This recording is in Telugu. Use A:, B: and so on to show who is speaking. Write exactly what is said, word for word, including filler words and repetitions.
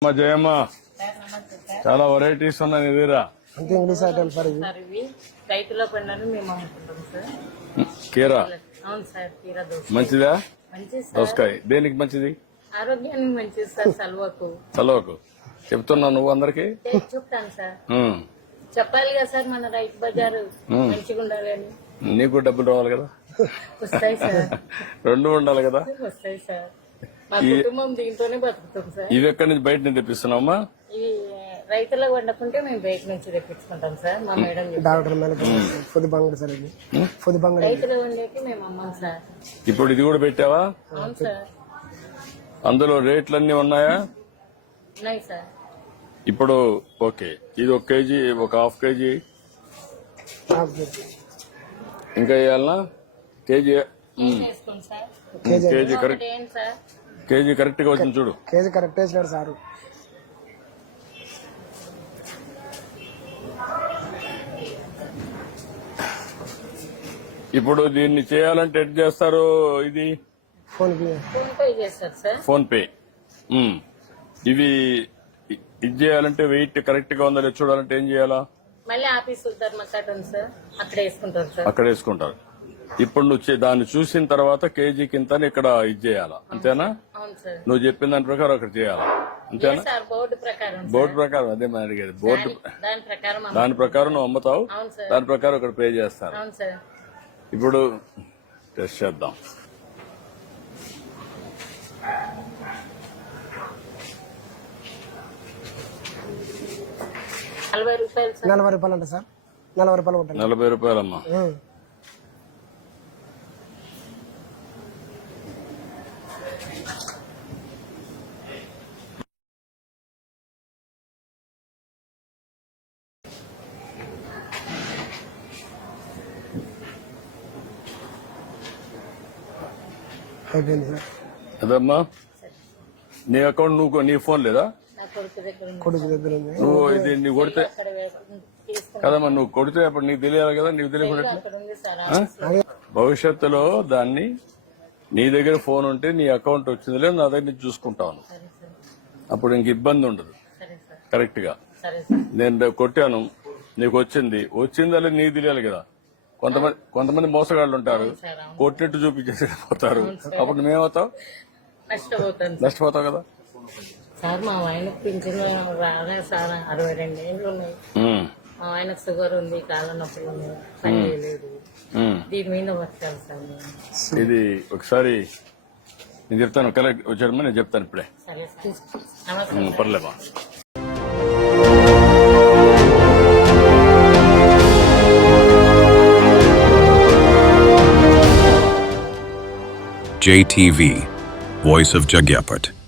A: అమ్మా జయమ్మ, చాలా వెరైటీస్ ఉన్నాయి నీ దగ్గర.
B: అంతే ఇంగ్లీష్ ఐటమ్ సార్ ఇవి.
C: సార్ ఇవి రైతుల పండుగను మేము అమ్ముకుంటాం సార్.
A: కీరా
C: అవును సార్, కీరా దోస
A: మంచిదా?
C: మంచిది సార్.
A: దోసకాయ దేనికి మంచిది?
C: ఆరోగ్యానికి మంచిది సార్. సల్వకు
A: చలవకు చెప్తున్నావు నువ్వు అందరికి.
C: చెప్తాను సార్.
A: ఉమ్.
C: చెప్పాలి కదా సార్, మన రైతు బజారు మంచిగా ఉండాలి అని.
A: నీకు డబ్బులు రావాలి కదా,
C: వస్తాయి సార్.
A: రెండు ఉండాలి కదా.
C: వస్తాయి సార్. మా కుటుంబం దీంతోనే బతుకుతాం సార్.
A: ఇవి ఎక్కడి నుంచి బయట నుంచి తెప్పిస్తున్నావమ్మా?
C: ఇవి రైతులకు వండకుంటే మేము బయట నుంచి తెప్పించుకుంటాం సార్. మా మేడం
B: డాక్టర్ పొద్దు బంగడి సార్ ఇది పొద్దు బంగడి
C: రైతులు వండేకి మేము అమ్మాం సార్.
A: ఇప్పుడు ఇది కూడా పెట్టావా?
C: అవును సార్.
A: అందులో రేట్లు అన్ని ఉన్నాయా?
C: ఉన్నాయి సార్.
A: ఇప్పుడు ఓకే, ఇది ఒక కేజీ, ఒక హాఫ్ కేజీ ఇంకా వేయాలనా? కేజీ
C: వేసుకోండి సార్.
A: కేజీ కరెక్ట్,
C: ఏంటి సార్
A: కేజీ కరెక్ట్ గా వచ్చింది చూడు.
B: కేజీ కరెక్ట్ వేసినాడు సారు.
A: ఇప్పుడు దీన్ని చేయాలంటే ఎట్ చేస్తారు? ఇది
B: ఫోన్ పే
C: ఫోన్ పే చేస్తారు సార్.
A: PhonePe. ఉమ్. ఇవి ఇది చేయాలంటే వెయిట్ కరెక్ట్ గా ఉందా చూడాలంటే ఏం చేయాలా?
C: మళ్ళీ ఆఫీస్ ధర్మకాట ఉంది సార్, అక్కడ వేసుకుంటారు సార్.
A: అక్కడ వేసుకుంటారు. ఇప్పుడు నువ్వు దాన్ని చూసిన తర్వాత కేజీ కింద ఇక్కడ ఇది చేయాలా, అంతేనా?
C: అవును సార్.
A: నువ్వు చెప్పిన దాని ప్రకారం అక్కడ చేయాలా, అంతేనా?
C: సార్ బోర్డు ప్రకారం.
A: బోర్డు ప్రకారం అదే మనం అడిగేది. బోర్డు
C: దాని ప్రకారం.
A: దాని ప్రకారం నువ్వు అమ్ముతావు,
C: అవును సార్.
A: దాని ప్రకారం ఇక్కడ పే చేస్తారు.
C: అవును సార్.
A: ఇప్పుడు టెస్ట్ చేద్దాం.
C: నలభై రూపాయలు సార్.
B: నలభై రూపాయలు అంట సార్. నలభై రూపాయలు ఉంటుంది.
A: నలభై రూపాయలమ్మా.
B: అయిపోయింది సార్.
A: అదమ్మా నీ అకౌంట్ నువ్వు, నీ ఫోన్ లేదా?
C: నా కొడుకు దగ్గర ఉంది.
B: కొడుకు దగ్గర ఉంది.
A: నువ్వు ఇది నీకు కొడితే
C: అక్కడ తీసుకుంటాం.
A: కదమ్మా, నువ్వు కొడితే అప్పుడు నీకు తెలియాలి కదా. నీకు తెలియకుండా
C: అక్కడ ఉంది సార్.
A: భవిష్యత్తులో దాన్ని నీ దగ్గర ఫోన్ ఉంటే నీ అకౌంట్ వచ్చింది లేదు నా దగ్గర నుంచి చూసుకుంటాను.
C: సరే సార్.
A: అప్పుడు ఇంక ఇబ్బంది ఉండదు.
C: సరే సార్.
A: కరెక్ట్ గా
C: సరే సార్.
A: నేను కొట్టాను, నీకు వచ్చింది వచ్చిందా లేదు నీకు తెలియాలి కదా. కొంతమంది కొంతమంది మోసగాళ్ళు ఉంటారు, కొట్టినట్టు చూపించేసి పోతారు. అప్పుడు నువ్వేమవుతావు?
C: నష్టపోతాను సార్.
A: నష్టపోతావు కదా.
C: సార్ మా ఆయనకు పింఛన్ రాలే సార్. అరవై రెండు ఏళ్ళు ఉన్నాయి.
A: ఉమ్.
C: మా ఆయనకు షుగర్ ఉంది, కాళ్ళ నొప్పులు ఉన్నాయి, పని చేయలేదు.
A: ఉమ్.
C: దీని మీద వచ్చాను సార్ నేను.
A: ఇది ఒకసారి నేను చెప్తాను, కలెక్ట్ వచ్చాడమ్మా, నేను చెప్తాను ఇప్పుడే.
C: సరే సార్. నమస్తే
A: ఉమ్,
C: సార్.
A: పర్లేమా.
D: J T V, Voice of Jagyapet.